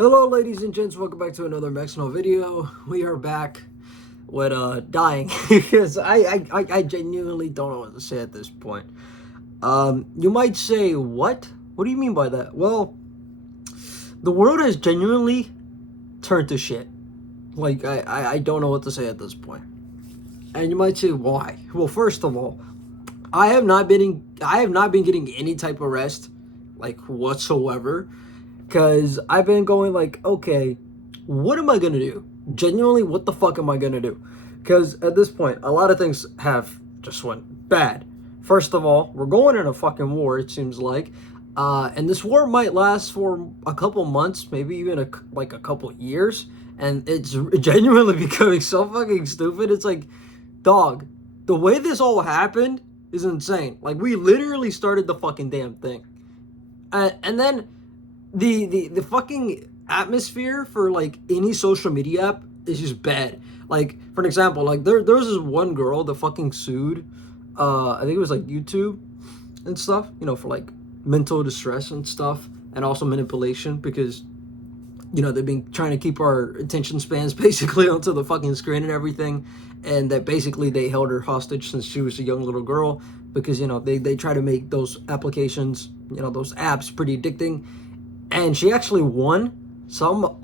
Hello, ladies and gents. Welcome back to another Mexino video. We are back with dying because I genuinely don't know what to say at this point. You might say, what? What do you mean by that? Well, the world has genuinely turned to shit. Like I don't know what to say at this point. And you might say, why? Well, first of all, I have not been getting any type of rest, like whatsoever. Because I've been going like, okay, what am I going to do? Genuinely, what the fuck am I going to do? Because at this point, a lot of things have just went bad. First of all, we're going in a fucking war, it seems like. And this war might last for a couple months, maybe even a couple years. And it's genuinely becoming so fucking stupid. It's like, dog, the way this all happened is insane. Like, we literally started the fucking damn thing. And then the fucking atmosphere for like any social media app is just bad. Like, for an example, like there was this one girl that fucking sued I think it was like YouTube and stuff, for like mental distress and stuff, and also manipulation, because they've been trying to keep our attention spans basically onto the fucking screen and everything, and that basically they held her hostage since she was a young little girl, because they try to make those applications, those apps pretty addicting. And she actually won. Some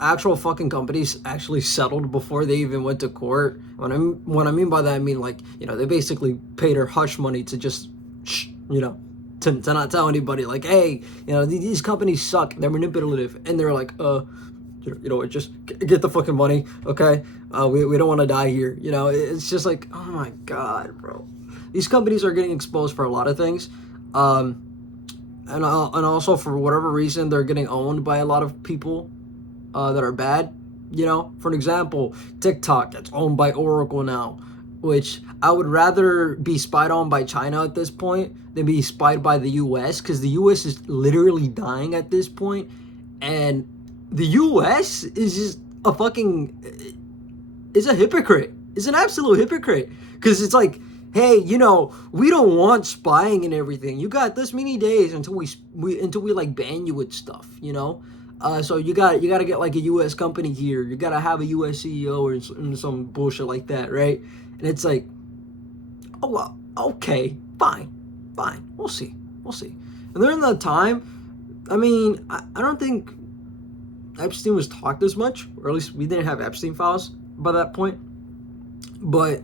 actual fucking companies actually settled before they even went to court. What I mean by that, I mean, like, they basically paid her hush money to just, to not tell anybody, like, hey, these companies suck, they're manipulative, and they're like, just get the fucking money, okay? We don't want to die here, It's just like, oh my god, bro. These companies are getting exposed for a lot of things. And also, for whatever reason, they're getting owned by a lot of people that are bad. For an example, TikTok, it's owned by Oracle now, which I would rather be spied on by China at this point than be spied by the US, because the US is literally dying at this point, and the US is just is a hypocrite. It's an absolute hypocrite, because it's like, hey, we don't want spying and everything. You got this many days until we like ban you with stuff, So you got to get like a U.S. company here. You got to have a U.S. CEO or some bullshit like that, right? And it's like, oh well, okay, fine, we'll see. And during that time, I mean, I don't think Epstein was talked as much, or at least we didn't have Epstein files by that point. But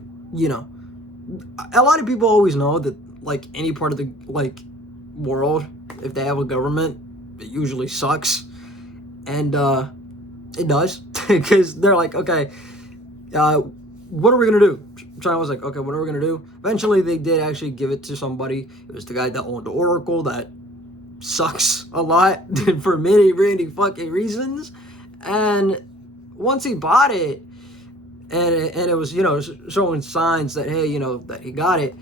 a lot of people always know that, like, any part of the world, if they have a government, it usually sucks, and it does, because they're like, okay, what are we gonna do? China was like, okay, what are we gonna do? Eventually, they did actually give it to somebody. It was the guy that owned Oracle, that sucks a lot for many, many fucking reasons, and once he bought it, and it was, showing signs that, hey, that he got it,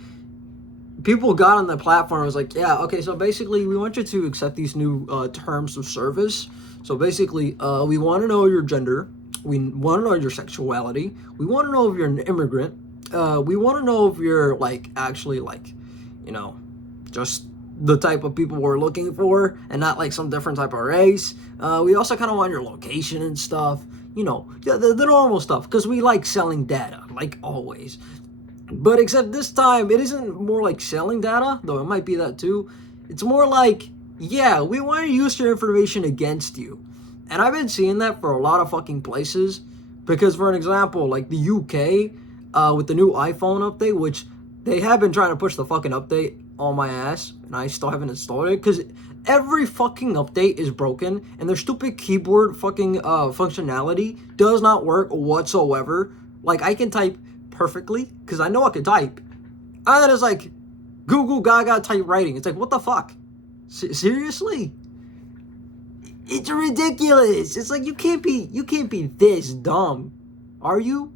people got on the platform and was like, yeah, okay, so basically we want you to accept these new terms of service. So basically, we want to know your gender, we want to know your sexuality, we want to know if you're an immigrant, we want to know if you're actually just the type of people we're looking for, and not like some different type of race. We also kind of want your location and stuff. The normal stuff, because we like selling data, like always. But except this time, it isn't more like selling data, though it might be that too. It's more like, yeah, we want to use your information against you. And I've been seeing that for a lot of fucking places, because, for an example, like the UK, with the new iPhone update, which they have been trying to push the fucking update on my ass, and I still haven't installed it, because every fucking update is broken, and their stupid keyboard fucking functionality does not work whatsoever. Like, I can type perfectly, because I know I can type, and then it's like Google Gaga type writing. It's like, what the fuck? Seriously? It's ridiculous. It's like, you can't be this dumb, are you?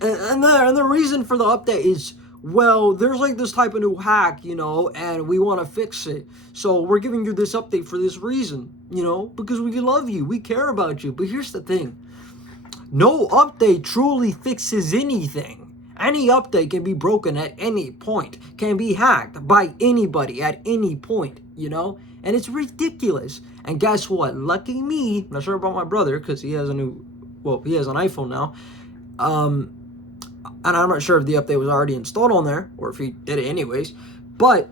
And the reason for the update is, well, there's like this type of new hack, and we want to fix it. So we're giving you this update for this reason, because we love you, we care about you. But here's the thing. No update truly fixes anything. Any update can be broken at any point, can be hacked by anybody at any point, And it's ridiculous. And guess what? Lucky me, not sure about my brother because he has he has an iPhone now. And I'm not sure if the update was already installed on there or if he did it anyways. But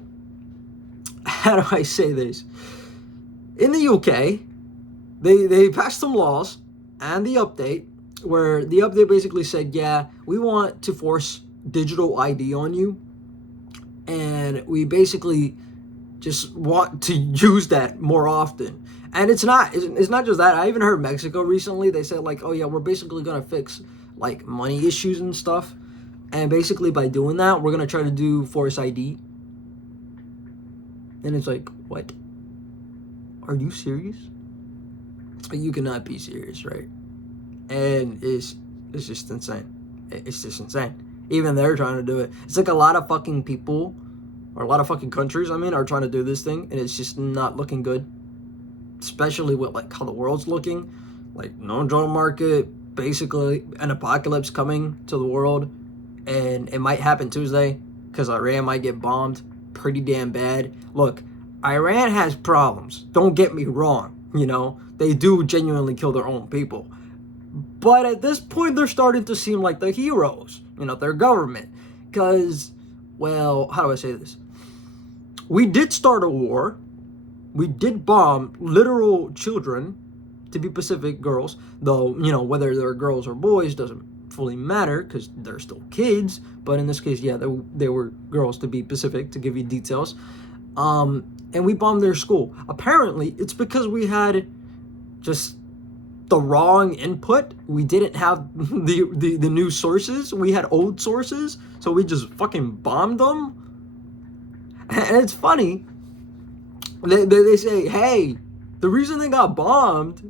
how do I say this? In the UK, they passed some laws and the update where the update basically said, yeah, we want to force digital ID on you. And we basically just want to use that more often. And it's not just that. I even heard Mexico recently. They said like, oh yeah, we're basically going to fix like money issues and stuff. And basically by doing that, we're going to try to do force ID. And it's like, what? Are you serious? You cannot be serious, right? And it's just insane. It's just insane. Even they're trying to do it. It's like a lot of fucking people, or a lot of fucking countries, are trying to do this thing, and it's just not looking good. Especially with like how the world's looking. Like no job market, basically an apocalypse coming to the world. And it might happen Tuesday because Iran might get bombed pretty damn bad. Look, Iran has problems. Don't get me wrong. They do genuinely kill their own people. But at this point, they're starting to seem like the heroes, their government. Because, well, how do I say this? We did start a war. We did bomb literal children, to be Pacific, girls. Though, whether they're girls or boys doesn't fully matter because they're still kids. But in this case, yeah, they were girls, to be Pacific, to give you details. And we bombed their school. Apparently, it's because we had just the wrong input. We didn't have the new sources. We had old sources, so we just fucking bombed them. And it's funny. They say, hey, the reason they got bombed,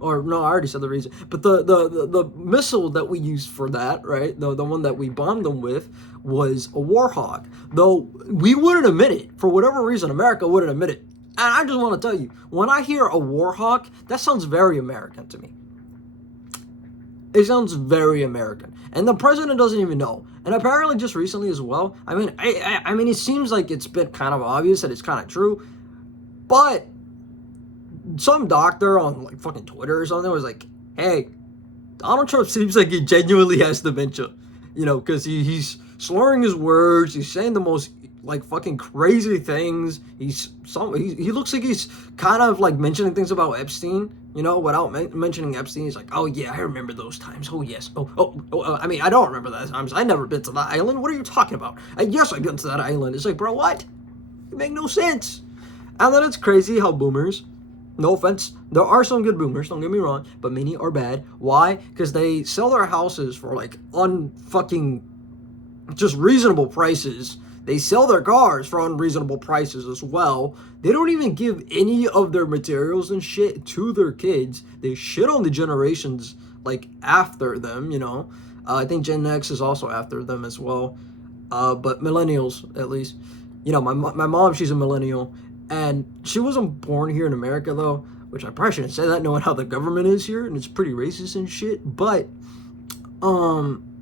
or no, I already said the reason, but the missile that we used for that, right, the one that we bombed them with was a Warhawk. Though we wouldn't admit it, for whatever reason, America wouldn't admit it. And I just want to tell you, when I hear a Warhawk, that sounds very American to me. It sounds very American. And the president doesn't even know. And apparently just recently as well, I mean, it seems like it's been kind of obvious that it's kind of true. But some doctor on like fucking Twitter or something was like, hey, Donald Trump seems like he genuinely has dementia. Because he's slurring his words. He's saying the most like fucking crazy things. He looks like he's kind of like mentioning things about Epstein, without mentioning Epstein. He's like, oh yeah, I remember those times. Oh yes. I mean, I don't remember those times. I never been to that island. What are you talking about? Yes, I've been to that island. It's like, bro, what? It make no sense. And then it's crazy how boomers, no offense, there are some good boomers, don't get me wrong, but many are bad. Why? Because they sell their houses for like unfucking just reasonable prices. They sell their cars for unreasonable prices as well. They don't even give any of their materials and shit to their kids. They shit on the generations like after them, I think Gen X is also after them as well. But millennials, at least. My mom, she's a millennial. And she wasn't born here in America, though, which I probably shouldn't say that, knowing how the government is here, and it's pretty racist and shit. But,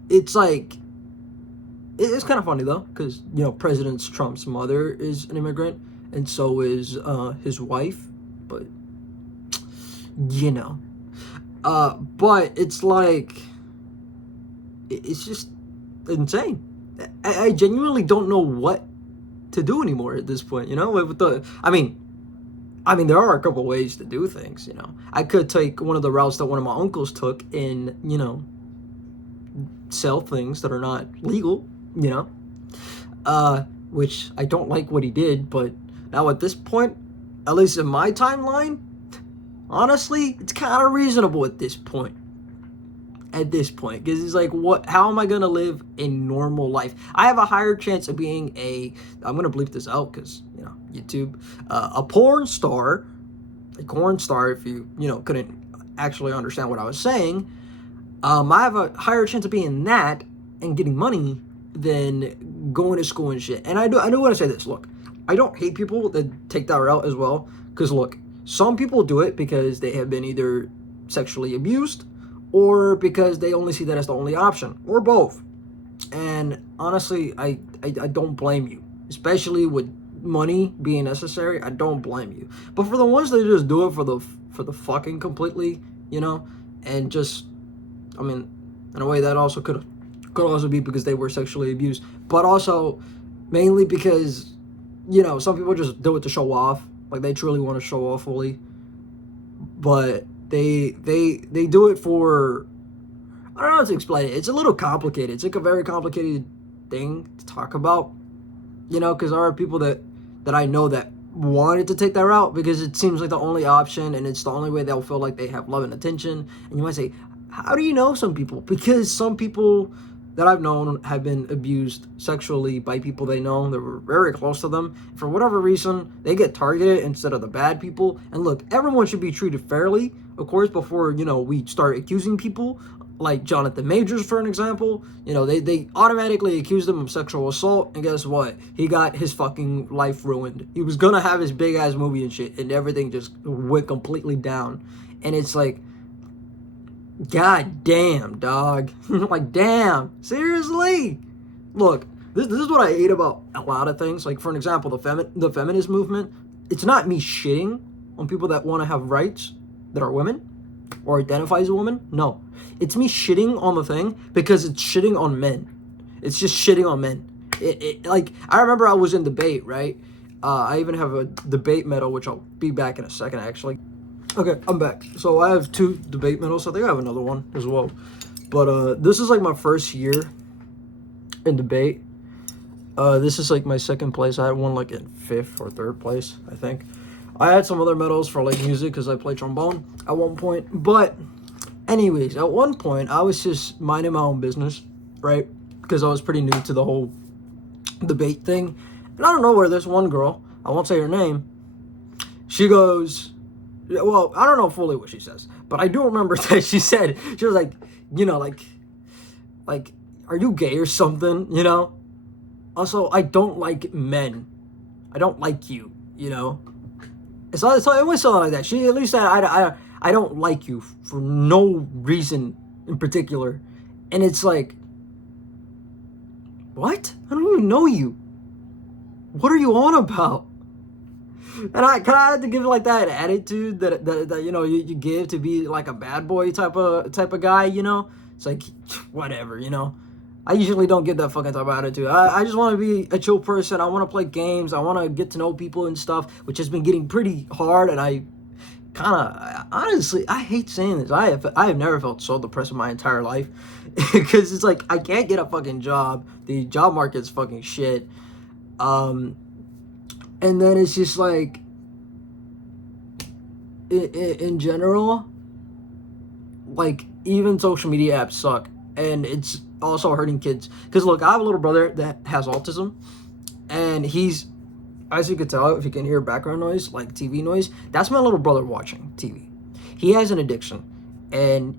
it's like, it's kind of funny, though, because, President Trump's mother is an immigrant, and so is his wife. But, but it's like, it's just insane. I genuinely don't know what to do anymore at this point, with the, I mean, there are a couple ways to do things, I could take one of the routes that one of my uncles took and, sell things that are not legal, which I don't like what he did, but now at this point, at least in my timeline, honestly, it's kind of reasonable at this point. Because it's like, how am I gonna live a normal life? I have a higher chance of being I'm gonna bleep this out because YouTube, a porn star if you couldn't actually understand what I was saying. I have a higher chance of being that and getting money than going to school and shit. And I do want to say this. Look, I don't hate people that take that route as well, because look, some people do it because they have been either sexually abused or because they only see that as the only option, or both. And honestly, I don't blame you, especially with money being necessary, I don't blame you. But for the ones that just do it for the fucking completely, you know, and just, I mean, in a way that also could also be because they were sexually abused, but also mainly because, you know, some people just do it to show off, like they truly want to show off fully, but they do it for, I don't know how to explain it. It's a little complicated. It's like a very complicated thing to talk about, you know, because there are people that I know that wanted to take that route because it seems like the only option and it's the only way they'll feel like they have love and attention. And you might say, how do you know some people? Because some people that I've known have been abused sexually by people they know that were very close to them. For whatever reason, they get targeted instead of the bad people. And look, everyone should be treated fairly, of course, before, you know, we start accusing people. Like Jonathan Majors, for an example, you know, they automatically accused him of sexual assault, and guess what? He got his fucking life ruined. He was gonna have his big ass movie and shit, and everything just went completely down. And it's like, god damn, dog. Like, damn, seriously? Look, this is what I hate about a lot of things. Like, for an example, the feminist movement. It's not me shitting on people that want to have rights that are women or identify as a woman. No, it's me shitting on the thing because it's shitting on men. It's just shitting on men. Like, I remember I was in debate, right? I even have a debate medal, which I'll be back in a second, actually. Okay, I'm back. So I have 2 debate medals. I think I have another one as well. But this is like my first year in debate. This is like my second place. I had one like in 5th or 3rd place, I think. I had some other medals for like music because I played trombone at one point. But anyways, at one point I was just minding my own business, right? Because I was pretty new to the whole debate thing. And I don't know where this one girl, I won't say her name, she goes, well, I don't know fully what she says, but I do remember that she was like, you know, like, are you gay or something, you know? Also, I don't like men. I don't like you, you know? So it was something like that. She at least said, I don't like you for no reason in particular. And it's like, what? I don't even know you. What are you on about? And I kind of had to give it like that attitude that you know you give to be like a bad boy type of guy, you know? It's like, whatever, you know? I usually don't get that fucking type of attitude. I just want to be a chill person. I want to play games. I want to get to know people and stuff, which has been getting pretty hard. And I kind of, honestly, I hate saying this. I have never felt so depressed in my entire life because it's like I can't get a fucking job. The job market's fucking shit. And then it's just like, in general, like even social media apps suck, and it's also hurting kids. Because look, I have a little brother that has autism, and he's, as you can tell, if you can hear background noise, like TV noise, that's my little brother watching TV. He has an addiction, and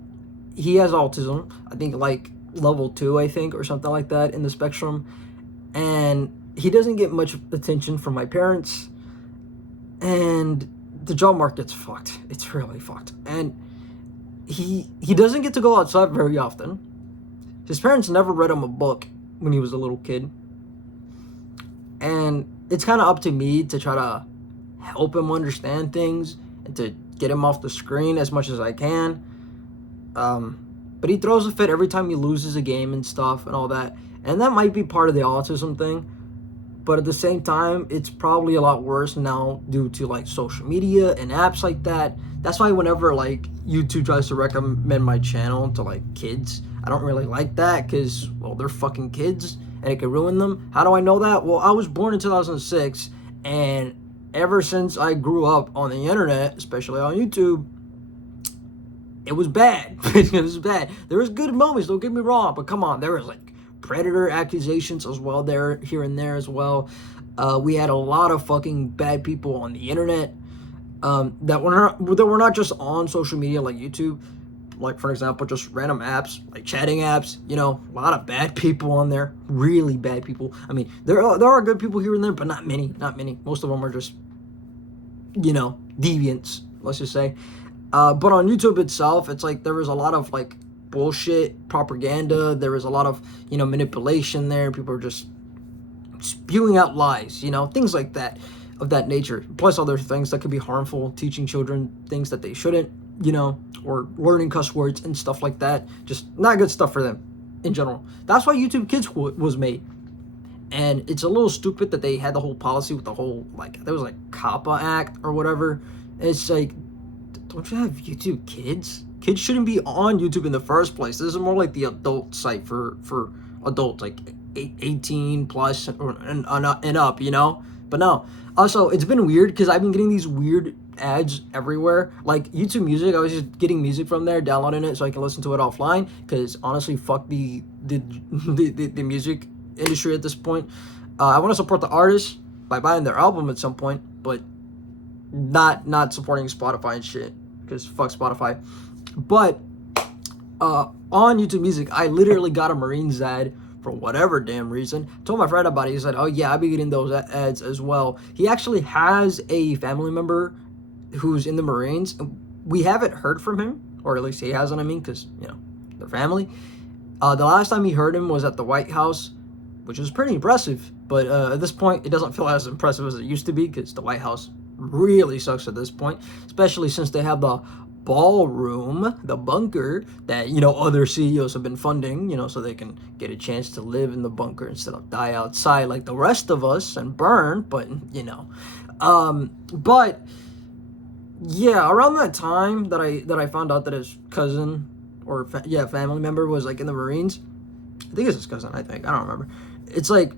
he has autism, I think like level 2, I think, or something like that in the spectrum, and he doesn't get much attention from my parents, and the job market's fucked. It's really fucked. And he doesn't get to go outside very often. His parents never read him a book when he was a little kid. And it's kind of up to me to try to help him understand things and to get him off the screen as much as I can. But he throws a fit every time he loses a game and stuff and all that. And that might be part of the autism thing. But at the same time, it's probably a lot worse now due to like social media and apps like that. That's why whenever like YouTube tries to recommend my channel to like kids, I don't really like that because, well, they're fucking kids and it could ruin them. How do I know that? Well, I was born in 2006, and ever since I grew up on the internet, especially on YouTube, it was bad. It was bad. There was good moments, don't get me wrong, but come on, there was like predator accusations as well there, here and there as well. We had a lot of fucking bad people on the internet that were not just on social media like YouTube. Like, for example, just random apps, like chatting apps, you know, a lot of bad people on there, really bad people. I mean, there are good people here and there, but not many. Most of them are just, you know, deviants, let's just say. But on YouTube itself, it's like there was a lot of like bullshit propaganda. There was a lot of, you know, manipulation there. People are just spewing out lies, you know, things like that, of that nature. Plus other things that could be harmful, teaching children things that they shouldn't, you know, or learning cuss words and stuff like that. Just not good stuff for them in general. That's why YouTube Kids was made. And it's a little stupid that they had the whole policy with the whole, like, there was like COPPA Act or whatever. It's like, don't you have YouTube Kids? Kids shouldn't be on YouTube in the first place. This is more like the adult site for adults, like 18 plus and up, you know? But no. Also, it's been weird because I've been getting these weird ads everywhere. Like YouTube Music, I was just getting music from there, downloading it so I can listen to it offline. Because honestly, fuck the music industry at this point. I want to support the artists by buying their album at some point, but not supporting Spotify and shit, because fuck Spotify. But on YouTube Music, I literally got a Marines ad for whatever damn reason. Told my friend about it. He said, oh yeah, I'll be getting those ads as well. He actually has a family member who's in the Marines. We haven't heard from him, or at least he hasn't, I mean, because, you know, they're family. The last time he heard him was at the White House, which was pretty impressive. But at this point, it doesn't feel as impressive as it used to be, because the White House really sucks at this point, especially since they have the ballroom, the bunker that, you know, other CEOs have been funding, you know, so they can get a chance to live in the bunker instead of die outside like the rest of us and burn. But, you know, but yeah, around that time that I found out that his cousin or family member was like in the Marines. I think it's his cousin. I don't remember. It's like,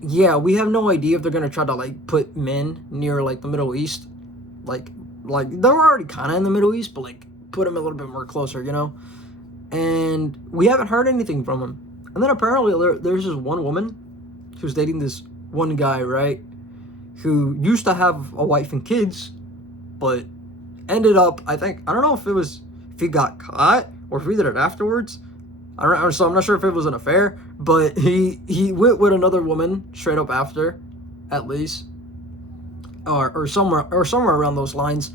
yeah, we have no idea if they're gonna try to like put men near like the Middle East, like they were already kind of in the Middle East, but like put them a little bit more closer, you know. And we haven't heard anything from him. And then apparently there's this one woman who's dating this one guy, right, who used to have a wife and kids, but ended up, I don't know if he got caught or if he did it afterwards. So I'm not sure if it was an affair, but he went with another woman straight up after, at least, or somewhere around those lines,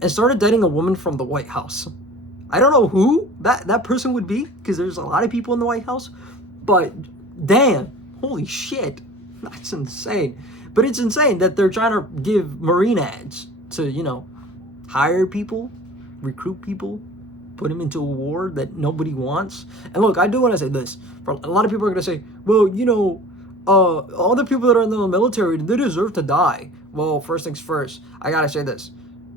and started dating a woman from the White House. I don't know who that person would be, because there's a lot of people in the White House, but damn, holy shit, that's insane. But it's insane that they're trying to give Marine ads to, you know, hire people, recruit people, put them into a war that nobody wants. And look, I do want to say this. For a lot of people are going to say, well, you know, all the people that are in the military, they deserve to die. Well, first things first, I got to say this.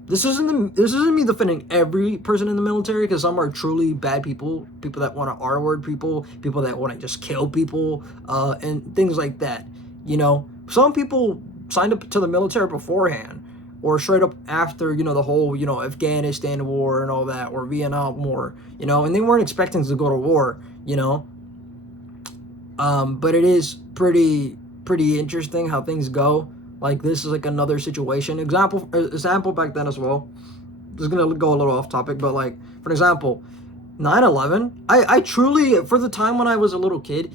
This isn't me defending every person in the military, because some are truly bad people that want to R-word people that want to just kill people, and things like that. You know, some people signed up to the military beforehand, or straight up after, you know, the whole, you know, Afghanistan war and all that, or Vietnam war, you know, and they weren't expecting to go to war, you know. But it is pretty interesting how things go. Like, this is like another situation. Example back then as well. This is gonna go a little off topic, but like, for example, 9/11. I truly, for the time when I was a little kid,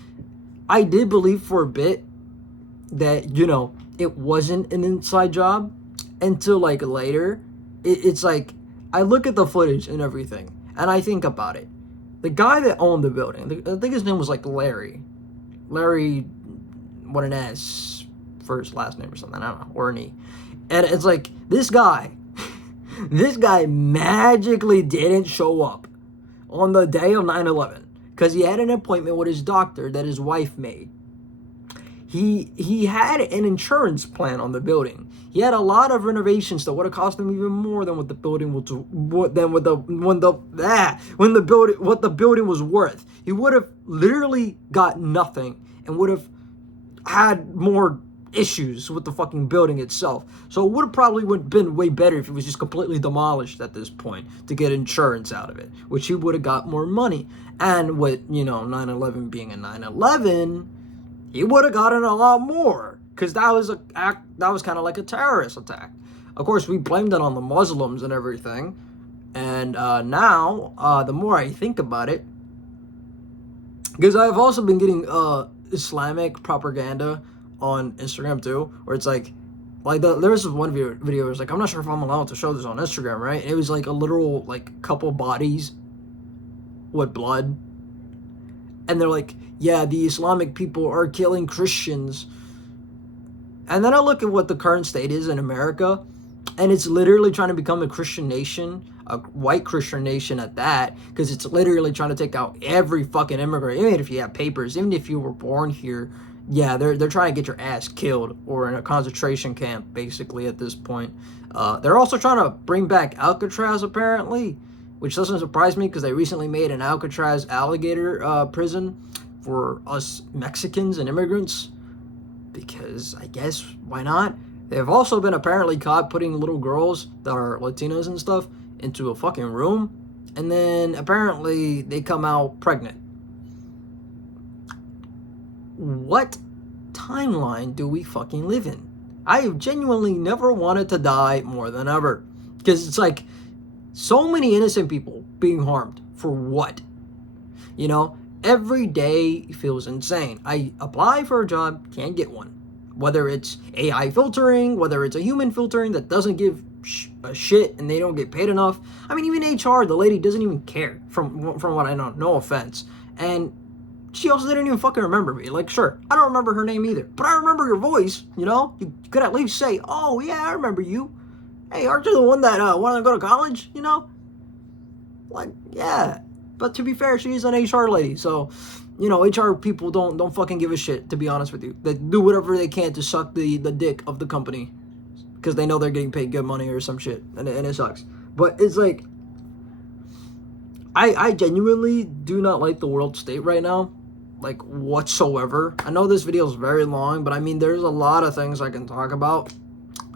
I did believe for a bit that, you know, it wasn't an inside job, until like later. It's like, I look at the footage and everything, and I think about it. The guy that owned the building, I think his name was like Larry, what an S first last name or something, I don't know, or an E. And it's like, this guy magically didn't show up on the day of 9/11 because he had an appointment with his doctor that his wife made. He had an insurance plan on the building. He had a lot of renovations that would have cost him even more than what the building was worth. He would have literally got nothing and would have had more issues with the fucking building itself. So it would have probably been way better if it was just completely demolished at this point to get insurance out of it, which he would have got more money. And with, you know, 9/11 being a 9/11, he would have gotten a lot more, because that was kind of like a terrorist attack. Of course, we blamed it on the Muslims and everything. And now, the more I think about it, because I've also been getting Islamic propaganda on Instagram too, where it's like there was one video where it was like, I'm not sure if I'm allowed to show this on Instagram, right? It was like a literal like couple bodies with blood, And they're like, yeah, the Islamic people are killing Christians. And then I look at what the current state is in America, and it's literally trying to become a Christian nation, a white Christian nation at that, because it's literally trying to take out every fucking immigrant, even if you have papers, even if you were born here. Yeah, they're trying to get your ass killed or in a concentration camp, basically, at this point. They're also trying to bring back Alcatraz, apparently, which doesn't surprise me because they recently made an Alcatraz alligator prison for us Mexicans and immigrants. Because I guess why not? They've also been apparently caught putting little girls that are Latinas and stuff into a fucking room, and then apparently they come out pregnant. What timeline do we fucking live in? I have genuinely never wanted to die more than ever, because it's like so many innocent people being harmed for what? You know, every day feels insane. I apply for a job, can't get one. Whether it's AI filtering, whether it's a human filtering that doesn't give a shit and they don't get paid enough. I mean, even HR, the lady doesn't even care, from what I know, no offense. And she also didn't even fucking remember me. Like, sure, I don't remember her name either, but I remember your voice, you know? You could at least say, oh, yeah, I remember you. Hey, aren't you the one that wanted to go to college, you know? Like, yeah. But to be fair, she's an HR lady, so, you know, HR people don't fucking give a shit, to be honest with you. They do whatever they can to suck the dick of the company because they know they're getting paid good money or some shit, and it sucks. But it's like, I genuinely do not like the world state right now, like, whatsoever. I know this video is very long, but I mean, there's a lot of things I can talk about.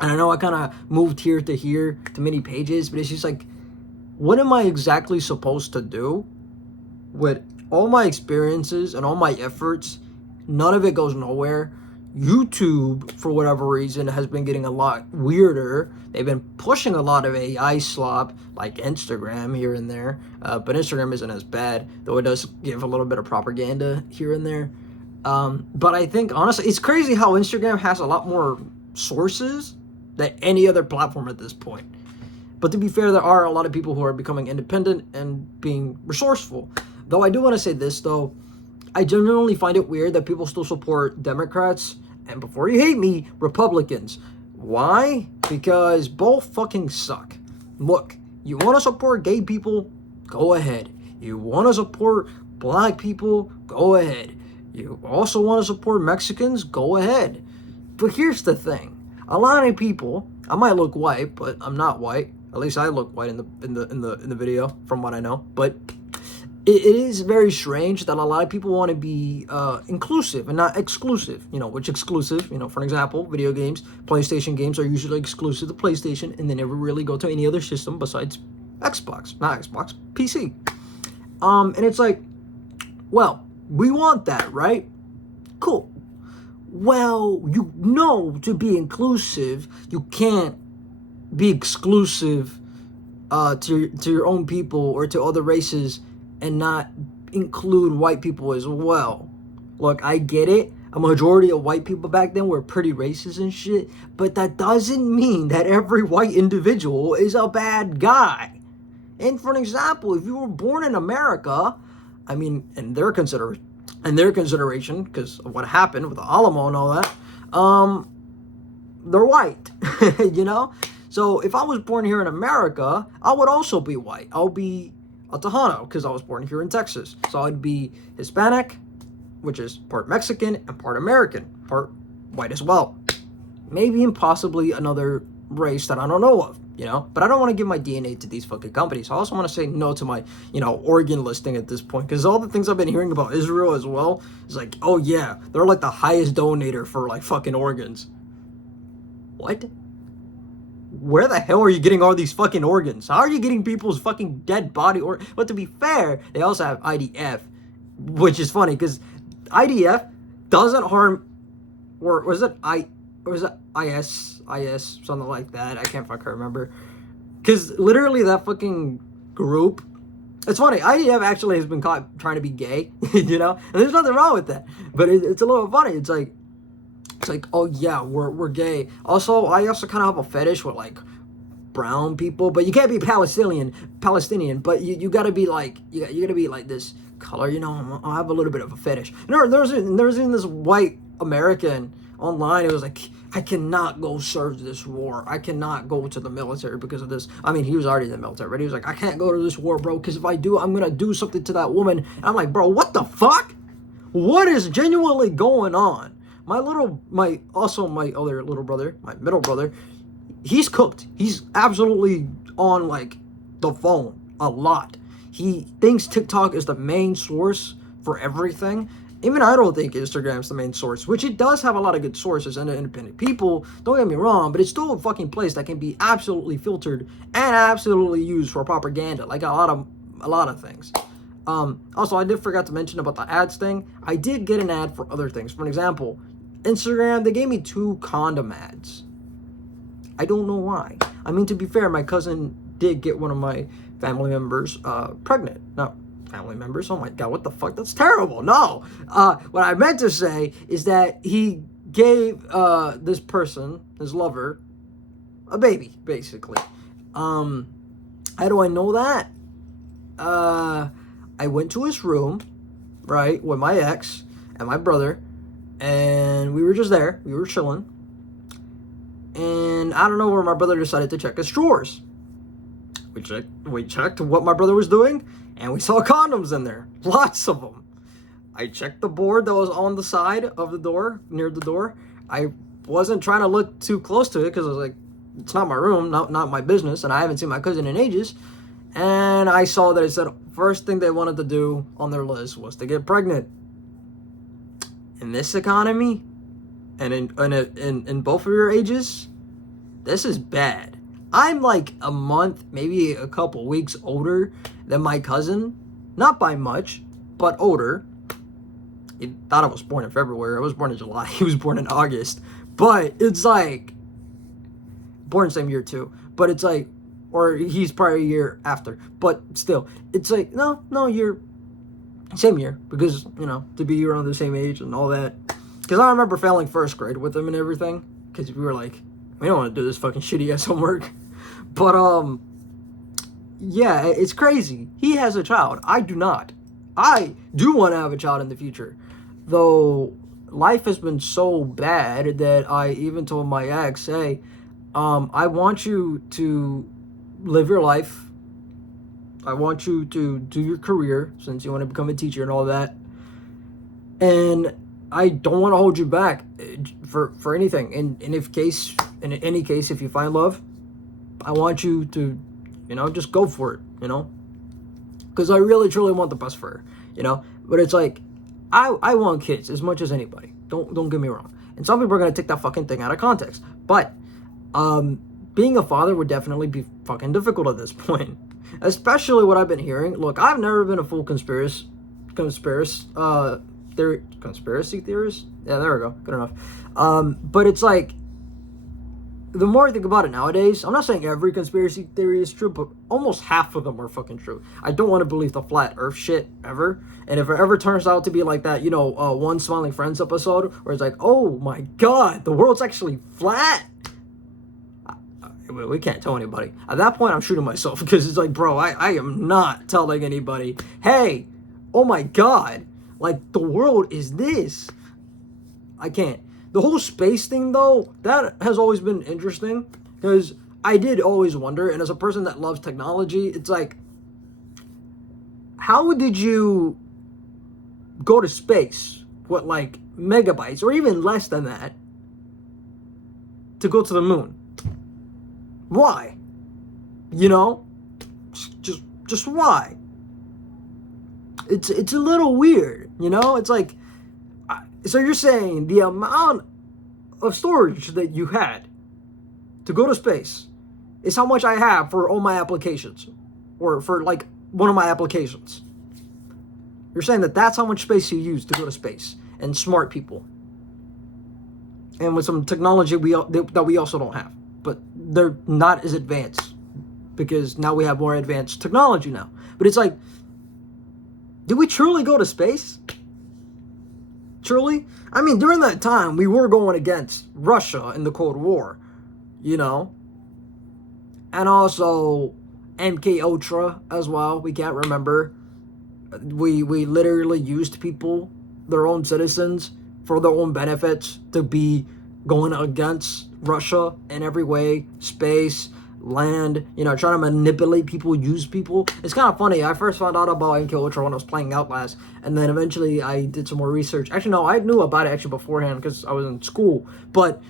And I know I kind of moved here to many pages, but it's just like, what am I exactly supposed to do with all my experiences and all my efforts? None of it goes nowhere. YouTube, for whatever reason, has been getting a lot weirder. They've been pushing a lot of AI slop, like Instagram here and there. But Instagram isn't as bad, though it does give a little bit of propaganda here and there. But I think, honestly, it's crazy how Instagram has a lot more sources than any other platform at this point. But to be fair, there are a lot of people who are becoming independent and being resourceful. Though I do want to say this, though. I genuinely find it weird that people still support Democrats, and before you hate me, Republicans. Why? Because both fucking suck. Look, you want to support gay people? Go ahead. You want to support black people? Go ahead. You also want to support Mexicans? Go ahead. But here's the thing. A lot of people, I might look white, but I'm not white. At least I look white in the video, from what I know. But it is very strange that a lot of people want to be inclusive and not exclusive. You know, which exclusive? You know, for example, video games, PlayStation games are usually exclusive to PlayStation, and they never really go to any other system besides Xbox, not Xbox, PC. And it's like, well, we want that, right? Cool. Well, you know, to be inclusive, you can't be exclusive to your own people or to other races and not include white people as well. Look, I get it. A majority of white people back then were pretty racist and shit, but that doesn't mean that every white individual is a bad guy. And for an example, if you were born in America, I mean, in their consideration, because of what happened with the Alamo and all that, they're white, you know? So if I was born here in America, I would also be white. I'll be a Tejano, because I was born here in Texas. So I'd be Hispanic, which is part Mexican, and part American, part white as well. Maybe and possibly another race that I don't know of, you know? But I don't want to give my DNA to these fucking companies. I also want to say no to my, you know, organ listing at this point, because all the things I've been hearing about Israel as well is like, oh yeah, they're like the highest donator for like fucking organs. What? Where the hell are you getting all these fucking organs? How are you getting people's fucking dead body? But to be fair, they also have IDF, which is funny because IDF doesn't harm, or was it IS, something like that? I can't fucking remember. Because literally that fucking group, it's funny, IDF actually has been caught trying to be gay, you know? And there's nothing wrong with that. But it's a little funny. It's like, oh yeah, we're gay. Also, I also kind of have a fetish with like brown people, but you can't be Palestinian, but you gotta be like, you gotta be like this color, you know. I have a little bit of a fetish. There's even this white American online. It was like, I cannot go serve this war. I cannot go to the military because of this. I mean, he was already in the military, but he was like, I can't go to this war, bro, because if I do, I'm gonna do something to that woman. And I'm like, bro, what the fuck? What is genuinely going on? My other little brother, my middle brother, he's cooked. He's absolutely on like the phone a lot. He thinks TikTok is the main source for everything. Even I don't think Instagram's the main source, which it does have a lot of good sources and independent people. Don't get me wrong, but it's still a fucking place that can be absolutely filtered and absolutely used for propaganda, like a lot of things. Also, I did forget to mention about the ads thing. I did get an ad for other things. For example, Instagram, they gave me 2 condom ads. I don't know why. I mean, to be fair, my cousin did get one of my family members pregnant. No, family members? Oh my god, what the fuck? That's terrible. No. What I meant to say is that he gave this person, his lover, a baby, basically. How do I know that? I went to his room, right, with my ex and my brother, and we were just there. We were chilling. And I don't know where my brother decided to check his drawers. We checked what my brother was doing, and we saw condoms in there. Lots of them. I checked the board that was on the side of the door, near the door. I wasn't trying to look too close to it because I was like, it's not my room, not my business, and I haven't seen my cousin in ages. And I saw that it said first thing they wanted to do on their list was to get pregnant. In this economy, and in both of your ages, this is bad. I'm like a month, maybe a couple weeks older than my cousin. Not by much, but older. He thought I was born in February. I was born in July. He was born in August. But it's like, born same year too. But it's like, or he's probably a year after. But still, it's like, no, you're same year. Because, you know, to be around the same age and all that. Because I remember failing first grade with him and everything. Because we were like, we don't want to do this fucking shitty ass homework. But, yeah, it's crazy. He has a child. I do not. I do want to have a child in the future. Though, life has been so bad that I even told my ex, hey, I want you to live your life. I want you to do your career, since you want to become a teacher and all that. And I don't want to hold you back for anything. In any case, if you find love, I want you to, you know, just go for it, you know? Because I really, truly want the best for her, you know? But it's like, I want kids as much as anybody. Don't get me wrong. And some people are going to take that fucking thing out of context. But, being a father would definitely be fucking difficult at this point. Especially what I've been hearing. Look, I've never been a full conspiracy theorist? Yeah, there we go. Good enough. But it's like, the more I think about it nowadays, I'm not saying every conspiracy theory is true, but almost half of them are fucking true. I don't want to believe the flat earth shit ever. And if it ever turns out to be like that, you know, One Smiling Friends episode, where it's like, oh my god, the world's actually flat. We can't tell anybody. At that point, I'm shooting myself, because it's like, bro, I am not telling anybody, hey, oh my god, like, the world is this. I can't. The whole space thing, though, that has always been interesting, because I did always wonder, and as a person that loves technology, it's like, how did you go to space with, like, megabytes, or even less than that, to go to the moon? Why? You know? Just why? It's a little weird, you know? It's like, so you're saying the amount of storage that you had to go to space is how much I have for all my applications, or for like one of my applications. You're saying that that's how much space you use to go to space, and smart people, and with some technology that we also don't have, but they're not as advanced, because now we have more advanced technology now. But it's like, did we truly go to space? Truly? I mean, during that time, we were going against Russia in the Cold War, you know? and also MK Ultra as well. We can't remember. We literally used people, their own citizens, for their own benefits to be going against Russia in every way, space, land, trying to manipulate people, use people. It's kind of funny. I first found out about MK Ultra when I was playing Outlast, and then eventually I did some more research. Actually, no, I knew about it actually beforehand because I was in school. But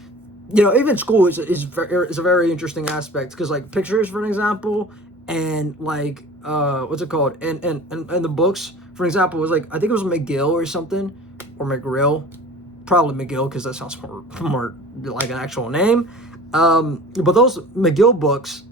even school is a very interesting aspect because, like, pictures, for an example, and like what's it called, and the books, for example, was like, I think it was McGill or something, or McGrill, probably McGill because that sounds more like an actual name. But those McGill books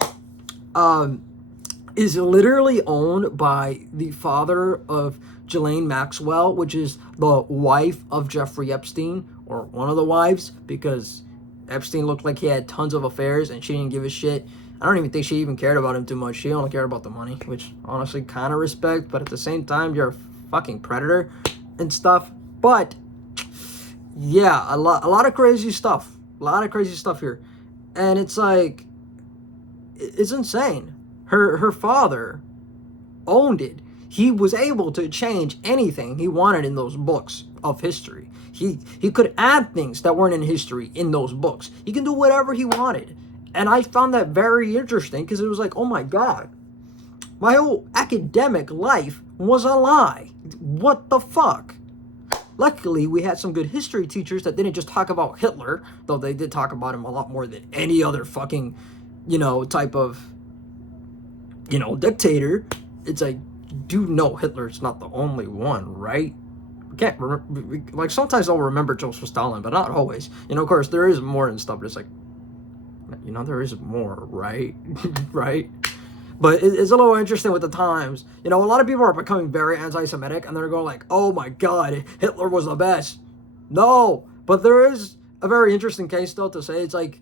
is literally owned by the father of Ghislaine Maxwell, which is the wife of Jeffrey Epstein, or one of the wives, because Epstein looked like he had tons of affairs and she didn't give a shit. I don't even think she even cared about him too much. She only cared about the money, which honestly kind of respect, but at the same time, you're a fucking predator and stuff. But yeah, a lot of crazy stuff. A lot of crazy stuff here. And it's like, it's insane. Her father owned it. He was able to change anything he wanted in those books of history. He could add things that weren't in history in those books. He can do whatever he wanted. And I found that very interesting because it was like, oh my God, my whole academic life was a lie. What the fuck? Luckily, we had some good history teachers that didn't just talk about Hitler, though they did talk about him a lot more than any other fucking, type of, dictator. It's like, do know Hitler's not the only one, right? We can't remember, like, sometimes I'll remember Joseph Stalin, but not always. Of course, there is more and stuff, but it's like, there is more, right? Right? But it's a little interesting with the times. A lot of people are becoming very anti-Semitic, and they're going like, oh my God, Hitler was the best. No, but there is a very interesting case, though, to say. It's like,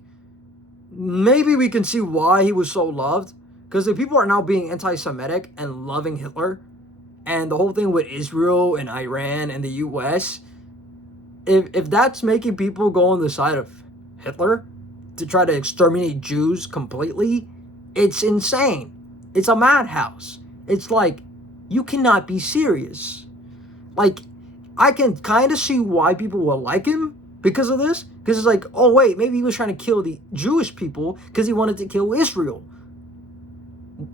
maybe we can see why he was so loved, because the people are now being anti-Semitic and loving Hitler, and the whole thing with Israel and Iran and the US, if that's making people go on the side of Hitler to try to exterminate Jews completely, it's insane. It's a madhouse. It's like, you cannot be serious. Like, I can kind of see why people will like him because of this. Because it's like, oh wait, maybe he was trying to kill the Jewish people because he wanted to kill Israel.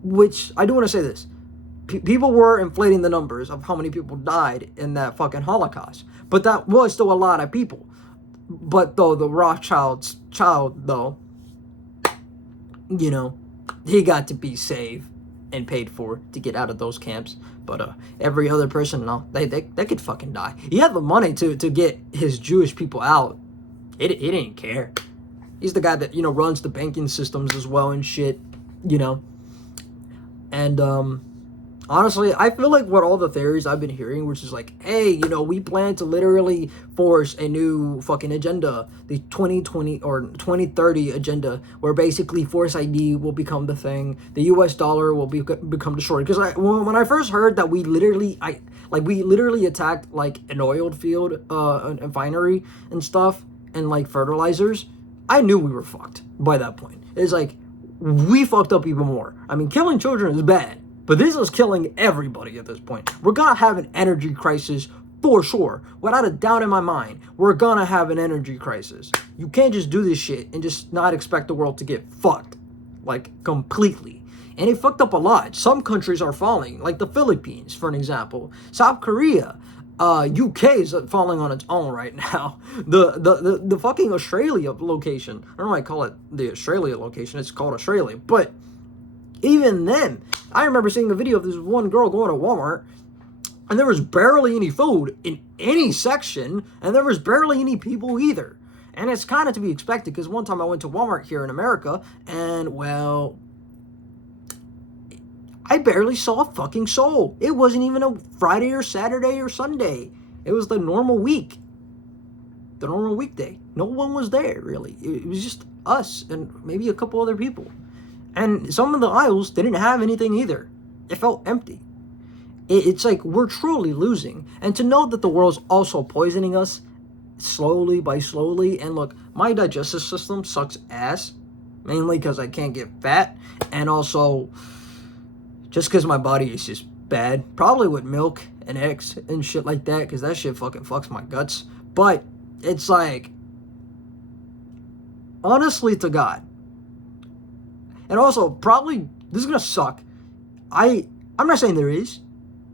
Which, I do want to say this. People were inflating the numbers of how many people died in that fucking Holocaust. But that was still a lot of people. But though, the Rothschild's child, though, he got to be saved and paid for to get out of those camps. But every other person, no, they could fucking die. He had the money to get his Jewish people out. He didn't care. He's the guy that, runs the banking systems as well and shit, And honestly, I feel like what all the theories I've been hearing, which is like, hey, we plan to literally force a new fucking agenda, the 2020 or 2030 agenda, where basically Force ID will become the thing, the US dollar will become destroyed. Because when I first heard that we literally attacked like an oil field, and refinery and stuff, and like fertilizers, I knew we were fucked by that point. It's like, we fucked up even more. I mean, killing children is bad. But this is killing everybody at this point. We're gonna have an energy crisis for sure. Without a doubt in my mind, we're gonna have an energy crisis. You can't just do this shit and just not expect the world to get fucked. Like, completely. And it fucked up a lot. Some countries are falling, like the Philippines, for an example. South Korea. UK is falling on its own right now. The fucking Australia location. I don't know why I call it the Australia location. It's called Australia. But even then, I remember seeing a video of this one girl going to Walmart, and there was barely any food in any section, and there was barely any people either. And it's kind of to be expected, because one time I went to Walmart here in America, and, well, I barely saw a fucking soul. It wasn't even a Friday or Saturday or Sunday. It was the normal week. The normal weekday. No one was there, really. It was just us and maybe a couple other people. And some of the aisles didn't have anything either. It felt empty. It's like we're truly losing. And to know that the world's also poisoning us slowly by slowly. And look, my digestive system sucks ass. mainly because I can't get fat, and also just because my body is just bad. Probably with milk and eggs and shit like that, because that shit fucking fucks my guts. But it's like, honestly to God, and also probably this is gonna suck. I'm not saying there is,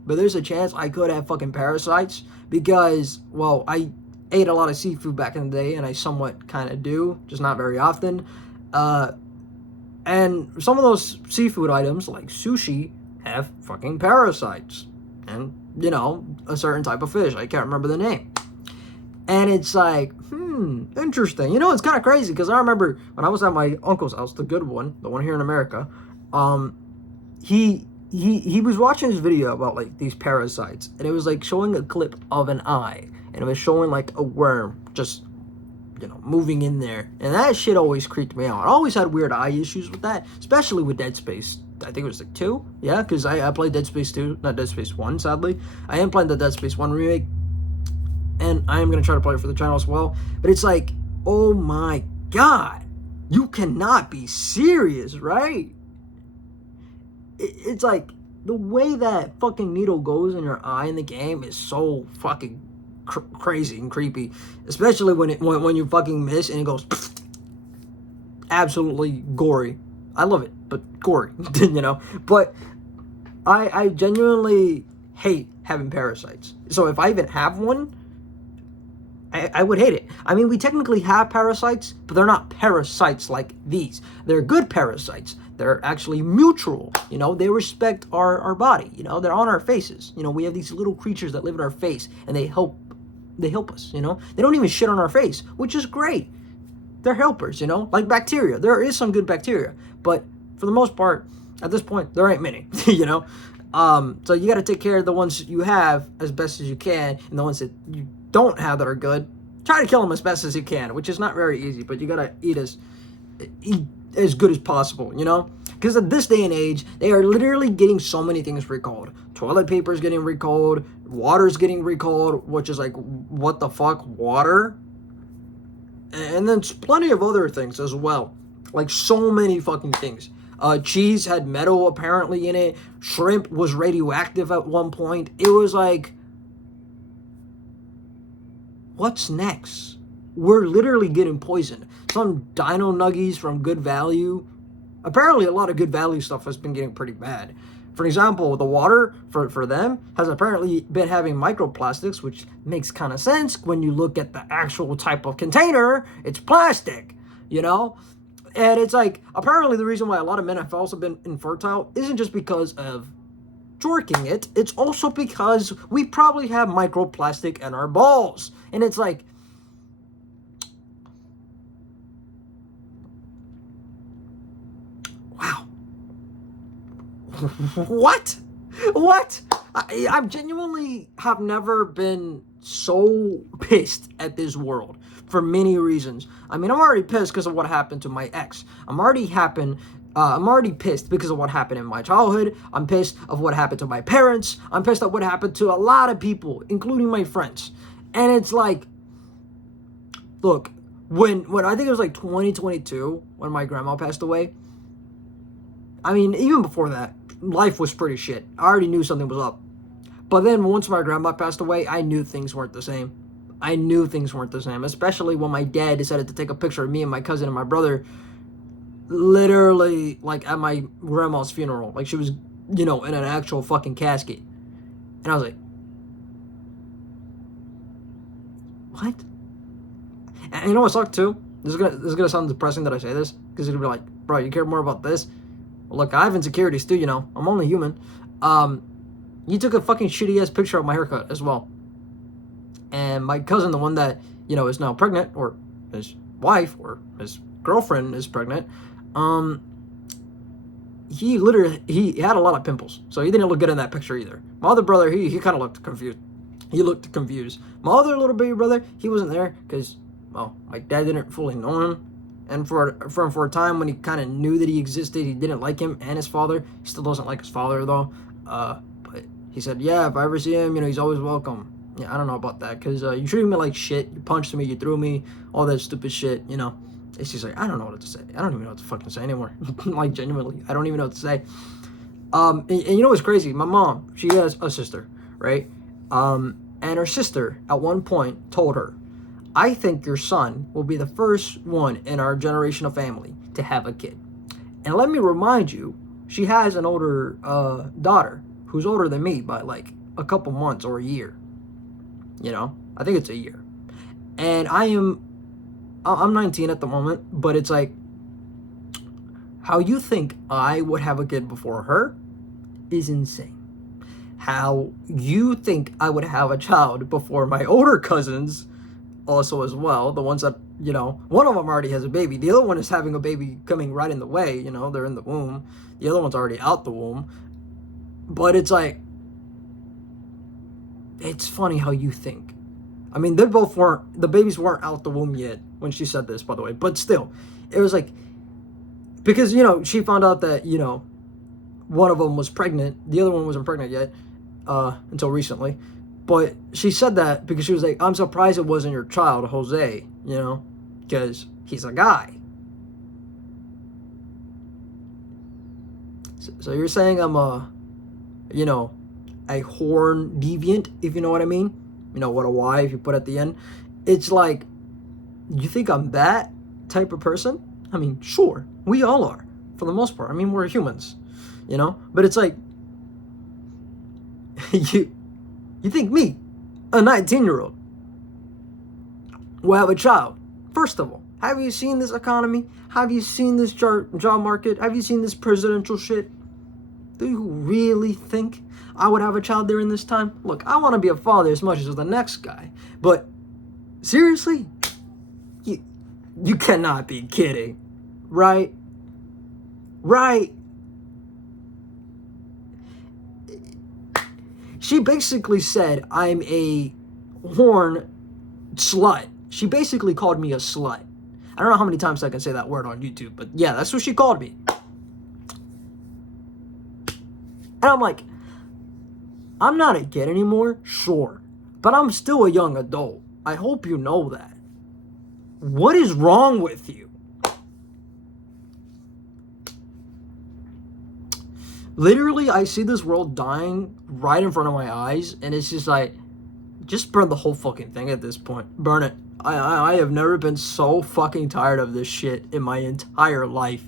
but there's a chance I could have fucking parasites because, well, I ate a lot of seafood back in the day, and I somewhat kind of do, just not very often. And some of those seafood items, like sushi, have fucking parasites. And, you know, a certain type of fish. I can't remember the name. And it's like, interesting. You know, it's kind of crazy because I remember when I was at my uncle's house, the good one, the one here in America, he was watching this video about like these parasites, and it was like showing a clip of an eye, and it was showing like a worm just, you know, moving in there, and that shit always creeped me out. I always had weird eye issues with that, especially with Dead Space. I think it was like 2, yeah, because I played Dead Space 2, not Dead Space 1, sadly. I am playing the Dead Space 1 remake, and I am going to try to play it for the channel as well, but it's like, oh my god, you cannot be serious, right? It's like, the way that fucking needle goes in your eye in the game is so fucking crazy and creepy, especially when you fucking miss and it goes absolutely gory. I love it, but gory, you know. But I genuinely hate having parasites. So if I even have one, I would hate it. I mean, we technically have parasites, but they're not parasites like these. They're good parasites. They're actually mutual. You know, they respect our body. You know, they're on our faces. You know, we have these little creatures that live in our face, and they help us, you know. They don't even shit on our face, which is great. They're helpers, you know, like bacteria. There is some good bacteria, but for the most part, at this point, there ain't many, you know. So you got to take care of the ones you have as best as you can, and the ones that you don't have that are good, try to kill them as best as you can, which is not very easy, but you got to eat as good as possible, you know. Because at this day and age, they are literally getting so many things recalled. Toilet paper is getting recalled, water is getting recalled, which is like, what the fuck, water? And then plenty of other things as well. Like, so many fucking things. Cheese had metal apparently in it. Shrimp was radioactive at one point. It was like, what's next? We're literally getting poisoned. Some dino nuggies from Good Value. Apparently, a lot of Good Value stuff has been getting pretty bad. For example, the water for them has apparently been having microplastics, which makes kind of sense when you look at the actual type of container. It's plastic, you know? And it's like, apparently the reason why a lot of men have also been infertile isn't just because of jorking it. It's also because we probably have microplastic in our balls. And it's like, wow. What? I genuinely have never been so pissed at this world for many reasons. I mean, I'm already pissed because of what happened to my ex. I'm already pissed because of what happened in my childhood. I'm pissed of what happened to my parents. I'm pissed at what happened to a lot of people, including my friends. And it's like, look, when I think it was like 2022 when my grandma passed away. I mean, even before that, life was pretty shit. I already knew something was up. But then once my grandma passed away, I knew things weren't the same. Especially when my dad decided to take a picture of me and my cousin and my brother literally, like, at my grandma's funeral. Like, she was, you know, in an actual fucking casket. And I was like, what? And you know what sucked too? This is gonna sound depressing that I say this, because it'll be like, bro, you care more about this? Well, look, I have insecurities too, you know. I'm only human. You took a fucking shitty ass picture of my haircut as well. And my cousin, the one that, you know, is now pregnant, or his wife, or his girlfriend is pregnant, he had a lot of pimples. So he didn't look good in that picture either. My other brother, he kind of looked confused. My other little baby brother, he wasn't there because, well, my dad didn't fully know him. And for a time when he kind of knew that he existed, he didn't like him and his father. He still doesn't like his father, though. But he said, yeah, if I ever see him, you know, he's always welcome. Yeah, I don't know about that, because you treated me like shit. You punched me, you threw me, all that stupid shit, you know. And she's like, I don't know what to say. I don't even know what to fucking say anymore. Like, genuinely, I don't even know what to say. And you know what's crazy? My mom, she has a sister, right? And her sister, at one point, told her, I think your son will be the first one in our generation of family to have a kid. And let me remind you, she has an older daughter who's older than me by like a couple months or a year. You know, I think it's a year. And I'm 19 at the moment, but it's like, how you think I would have a kid before her is insane. How you think I would have a child before my older cousins also as well, the ones that, you know, one of them already has a baby, the other one is having a baby coming right in the way, you know, they're in the womb, the other one's already out the womb. But it's like, it's funny how you think. I mean, the babies weren't out the womb yet when she said this, by the way, but still, it was like, because, you know, she found out that, you know, one of them was pregnant, the other one wasn't pregnant yet, until recently. But she said that because she was like, I'm surprised it wasn't your child, Jose, you know, because he's a guy. So you're saying I'm you know, a horn deviant, if you know what I mean? You know, what a Y if you put at the end. It's like, you think I'm that type of person? I mean, sure, we all are, for the most part. I mean, we're humans, you know? But it's like, you think me, a 19-year-old, will have a child? First of all, have you seen this economy? Have you seen this job market? Have you seen this presidential shit? Do you really think I would have a child during this time? Look, I want to be a father as much as the next guy, but seriously, you cannot be kidding, right? Right. She basically said I'm a horn slut. She basically called me a slut. I don't know how many times I can say that word on YouTube, but yeah, that's what she called me. And I'm like, I'm not a kid anymore, sure, but I'm still a young adult. I hope you know that. What is wrong with you? Literally, I see this world dying right in front of my eyes, and it's just like, just burn the whole fucking thing at this point. Burn it. I have never been so fucking tired of this shit in my entire life.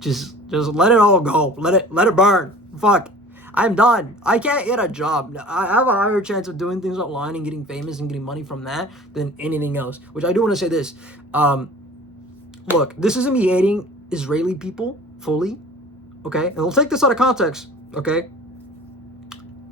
Just let it all go. Let it burn. Fuck. I'm done. I can't get a job. I have a higher chance of doing things online and getting famous and getting money from that than anything else. Which I do want to say this. Look, this isn't me hating Israeli people fully. Okay? And we'll take this out of context. Okay?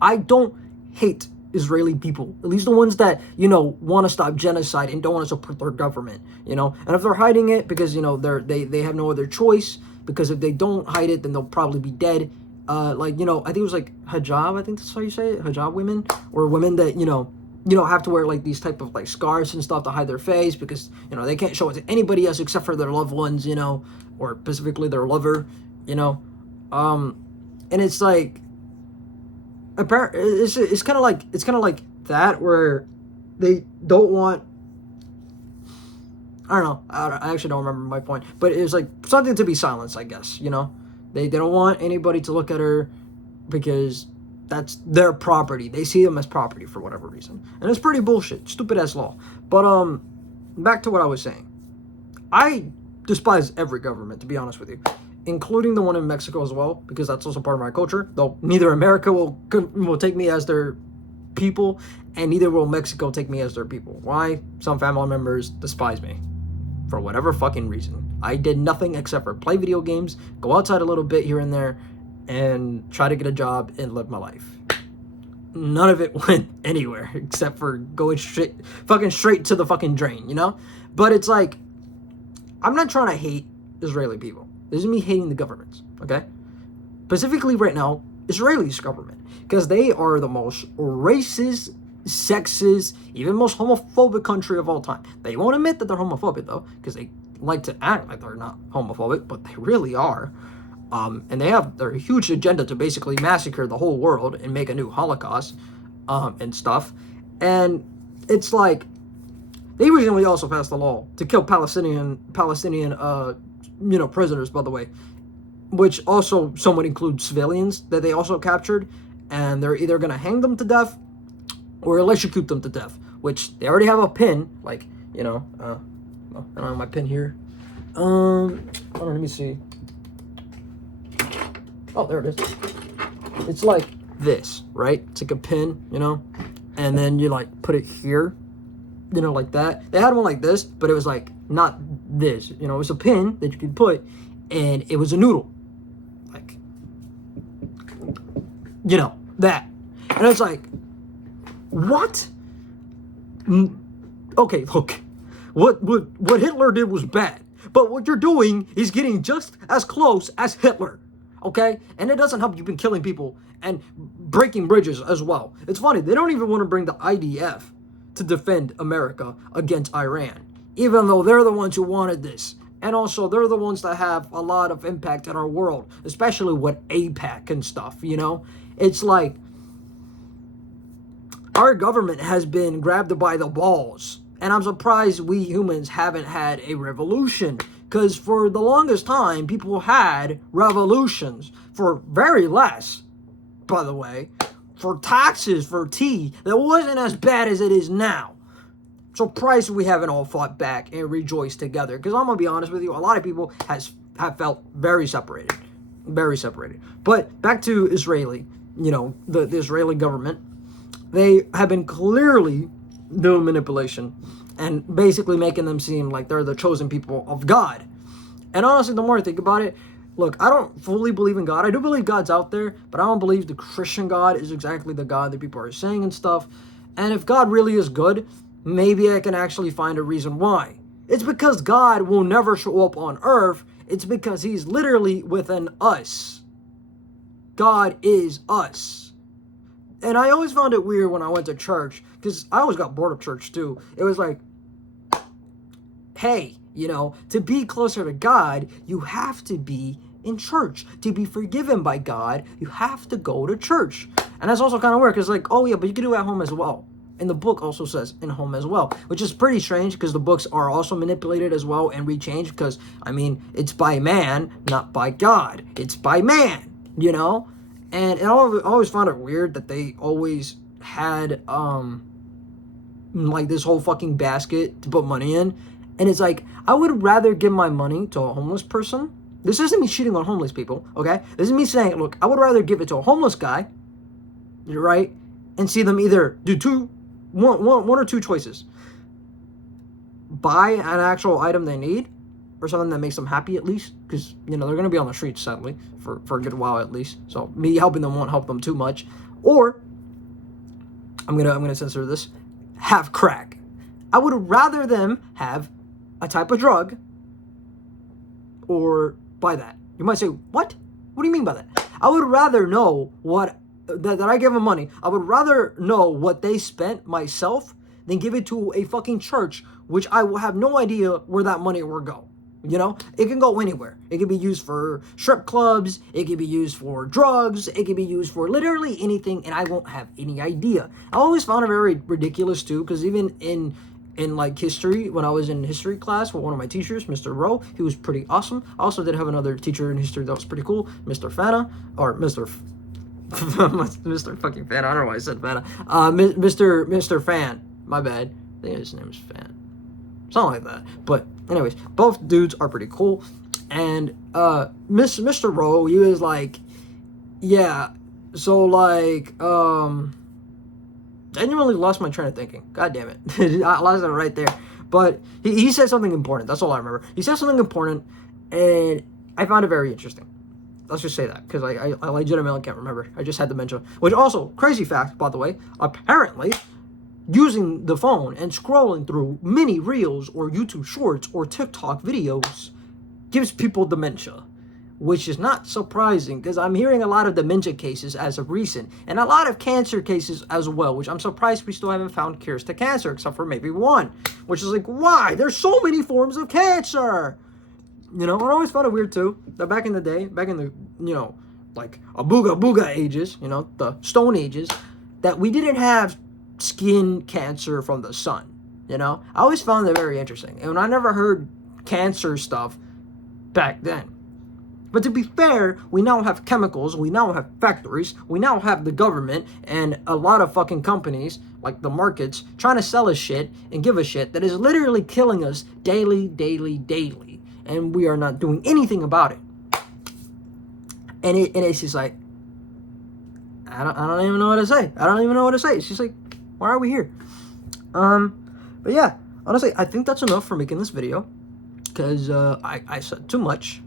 I don't hate Israeli people, at least the ones that, you know, want to stop genocide and don't want to support their government, you know. And if they're hiding it because, you know, they have no other choice, because if they don't hide it, then they'll probably be dead. Like, you know, I think it was like hijab, I think that's how you say it, hijab women, or women that, you know, have to wear like these type of like scarves and stuff to hide their face because, you know, they can't show it to anybody else except for their loved ones, you know, or specifically their lover, you know. And it's like, it's kind of like that, where they don't want, I don't know, I actually don't remember my point, but it was like something to be silenced, I guess, you know. They don't want anybody to look at her because that's their property. They see them as property for whatever reason, and it's pretty bullshit, stupid ass law. But back to what I was saying. I despise every government, to be honest with you, including the one in Mexico as well, because that's also part of my culture. Though neither America will take me as their people, and neither will Mexico take me as their people. Why? Some family members despise me for whatever fucking reason. I did nothing except for play video games, go outside a little bit here and there, and try to get a job and live my life. None of it went anywhere except for going straight to the fucking drain, you know? But it's like, I'm not trying to hate Israeli people. This is me hating the governments, okay? Specifically right now, Israeli's government, because they are the most racist, sexist, even most homophobic country of all time. They won't admit that they're homophobic though, because they like to act like they're not homophobic, but they really are. And they have their huge agenda to basically massacre the whole world and make a new Holocaust, and stuff. And it's like, They recently also passed a law to kill Palestinian prisoners, by the way, which also somewhat includes civilians that they also captured, and they're either going to hang them to death or electrocute them to death, which they already have a pin, like, I don't have my pin here. Hold on, let me see. Oh, there it is. It's like this, right? It's like a pin, and then you like put it here, like that. They had one like this, but it was like not this, it was a pin that you could put, and it was a noodle, like, that. And it's like, what? Okay, look, what Hitler did was bad, but what you're doing is getting just as close as Hitler, okay? And it doesn't help you've been killing people and breaking bridges as well. It's funny, they don't even want to bring the IDF to defend America against Iran, even though they're the ones who wanted this. And also, they're the ones that have a lot of impact in our world, especially with AIPAC and stuff, It's like, our government has been grabbed by the balls. And I'm surprised we humans haven't had a revolution. Because for the longest time, people had revolutions for very less, by the way, for taxes, for tea, that wasn't as bad as it is now. Surprised we haven't all fought back and rejoiced together. Because I'm going to be honest with you, a lot of people have felt very separated. Very separated. But back to Israeli, the Israeli government. They have been clearly doing manipulation and basically making them seem like they're the chosen people of God. And honestly, the more I think about it, look, I don't fully believe in God. I do believe God's out there, but I don't believe the Christian God is exactly the God that people are saying and stuff. And if God really is good, maybe I can actually find a reason why. It's because God will never show up on earth. It's because he's literally within us. God is us. And I always found it weird when I went to church, because I always got bored of church too. It was like, hey, to be closer to God, you have to be in church. To be forgiven by God, you have to go to church. And that's also kind of weird, because like, oh yeah, but you can do it at home as well. And the book also says in home as well, which is pretty strange, because the books are also manipulated as well and rechanged, because, it's by man, not by God. It's by man, And I always found it weird that they always had, like, this whole fucking basket to put money in. And it's like, I would rather give my money to a homeless person. This isn't me cheating on homeless people, okay? This is me saying, look, I would rather give it to a homeless guy, right? And see them either do one or two choices. Buy an actual item they need, or something that makes them happy at least, because they're going to be on the streets sadly for a good while at least, so me helping them won't help them too much. Or I'm gonna censor this, have crack. I would rather them have a type of drug or buy that. You might say, what do you mean by that? I would rather know that I give them money. I would rather know what they spent myself than give it to a fucking church, which I will have no idea where that money will go. It can go anywhere. It can be used for strip clubs. It can be used for drugs. It can be used for literally anything, and I won't have any idea. I always found it very ridiculous too, because even in like history, when I was in history class with one of my teachers, Mr. Rowe, he was pretty awesome. I also did have another teacher in history that was pretty cool, Mr. Fana, or Mr. Mr. fucking Fan. I don't know why I said Fana. Mr. Fan. My bad. I think his name is Fan. Something like that. But anyways, both dudes are pretty cool. And Mr. Rowe, he was like, yeah, so like, genuinely lost my train of thinking. God damn it. I lost it right there. But he said something important. That's all I remember. He said something important, and I found it very interesting. Let's just say that, because I legitimately can't remember. I just had to mention. Which also, crazy fact, by the way, apparently, using the phone and scrolling through mini reels or YouTube shorts or TikTok videos gives people dementia, which is not surprising, because I'm hearing a lot of dementia cases as of recent, and a lot of cancer cases as well, which I'm surprised we still haven't found cures to cancer, except for maybe one, which is like, why? There's so many forms of cancer! I always found it weird too, that back in the day, back in the, like a booga ages, the stone ages, that we didn't have skin cancer from the sun. You know, I always found that very interesting. And I never heard cancer stuff back then. But to be fair, we now have chemicals, we now have factories, we now have the government and a lot of fucking companies, like the markets, trying to sell us shit and give us shit that is literally killing us daily, daily, daily. And we are not doing anything about it. And it's just like, I don't even know what to say. I don't even know what to say. It's just like, why are we here? But yeah, honestly, I think that's enough for making this video, because I said too much.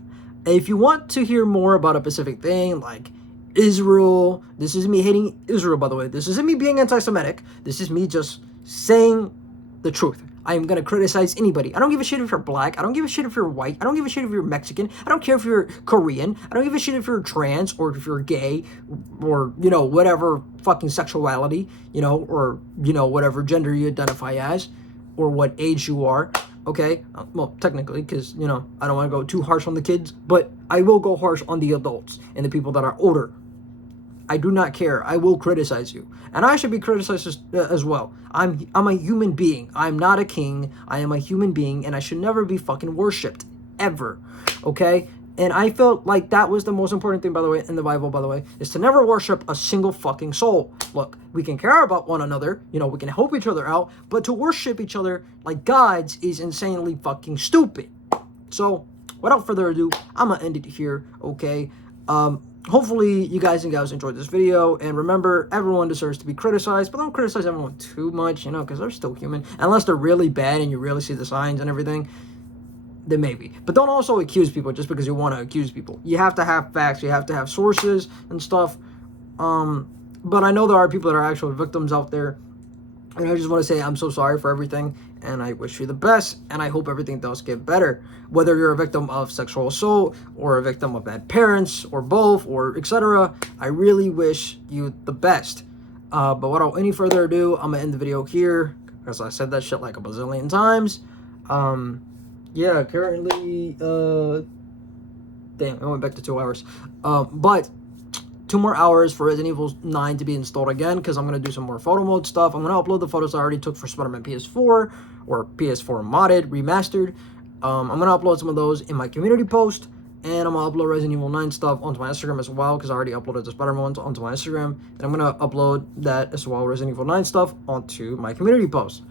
If you want to hear more about a specific thing, like Israel, this is me hating Israel, by the way. This isn't me being anti-Semitic. This is me just saying the truth. I am going to criticize anybody. I don't give a shit if you're black. I don't give a shit if you're white. I don't give a shit if you're Mexican. I don't care if you're Korean. I don't give a shit if you're trans or if you're gay or, you know, whatever fucking sexuality, you know, or, you know, whatever gender you identify as or what age you are. Okay, well, technically, because, you know, I don't want to go too harsh on the kids, but I will go harsh on the adults and the people that are older. I do not care. I will criticize you. And I should be criticized as well. I'm a human being. I'm not a king. I am a human being, and I should never be fucking worshipped. Ever. Okay? And I felt like that was the most important thing, by the way, in the Bible, by the way, is to never worship a single fucking soul. Look, we can care about one another, you know, we can help each other out, but to worship each other like gods is insanely fucking stupid. So, without further ado, I'm gonna end it here, okay? Hopefully, you guys and gals enjoyed this video, and remember, everyone deserves to be criticized, but don't criticize everyone too much, you know, because they're still human, unless they're really bad and you really see the signs and everything. Then maybe. But don't also accuse people just because you want to accuse people. You have to have facts. You have to have sources and stuff. But I know there are people that are actual victims out there. And I just want to say I'm so sorry for everything. And I wish you the best. And I hope everything does get better. Whether you're a victim of sexual assault or a victim of bad parents or both or etc. I really wish you the best. But without any further ado, I'm going to end the video here. Because I said that shit like a bazillion times. Yeah, currently, damn, I went back to 2 hours, but 2 more hours for Resident Evil 9 to be installed again, because I'm going to do some more photo mode stuff. I'm going to upload the photos I already took for Spider-Man PS4, or PS4 modded, remastered. I'm going to upload some of those in my community post, and I'm going to upload Resident Evil 9 stuff onto my Instagram as well, because I already uploaded the Spider-Man ones onto my Instagram, and I'm going to upload that as well, Resident Evil 9 stuff, onto my community post.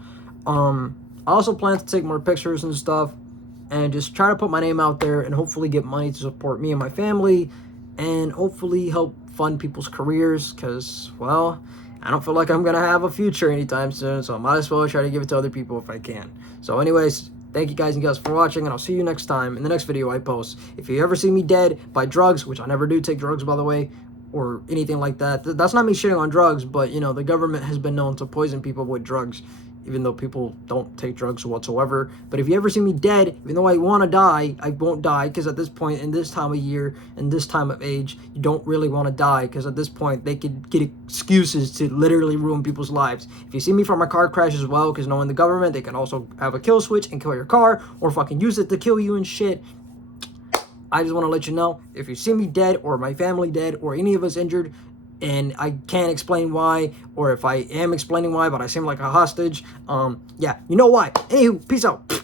I also plan to take more pictures and stuff, and just try to put my name out there and hopefully get money to support me and my family and hopefully help fund people's careers because, well, I don't feel like I'm going to have a future anytime soon, so I might as well try to give it to other people if I can. So anyways, thank you guys and gals for watching, and I'll see you next time in the next video I post. If you ever see me dead by drugs, which I never do take drugs, by the way, or anything like that, that's not me shitting on drugs, but, you know, the government has been known to poison people with drugs, even though people don't take drugs whatsoever. But if you ever see me dead, even though I want to die, I won't die, because at this point, in this time of year, in this time of age, you don't really want to die, because at this point, they could get excuses to literally ruin people's lives. If you see me from a car crash as well, because knowing the government, they can also have a kill switch and kill your car, or fucking use it to kill you and shit. I just want to let you know, if you see me dead, or my family dead, or any of us injured, and I can't explain why, or if I am explaining why, but I seem like a hostage, yeah, you know why. Anywho, peace out.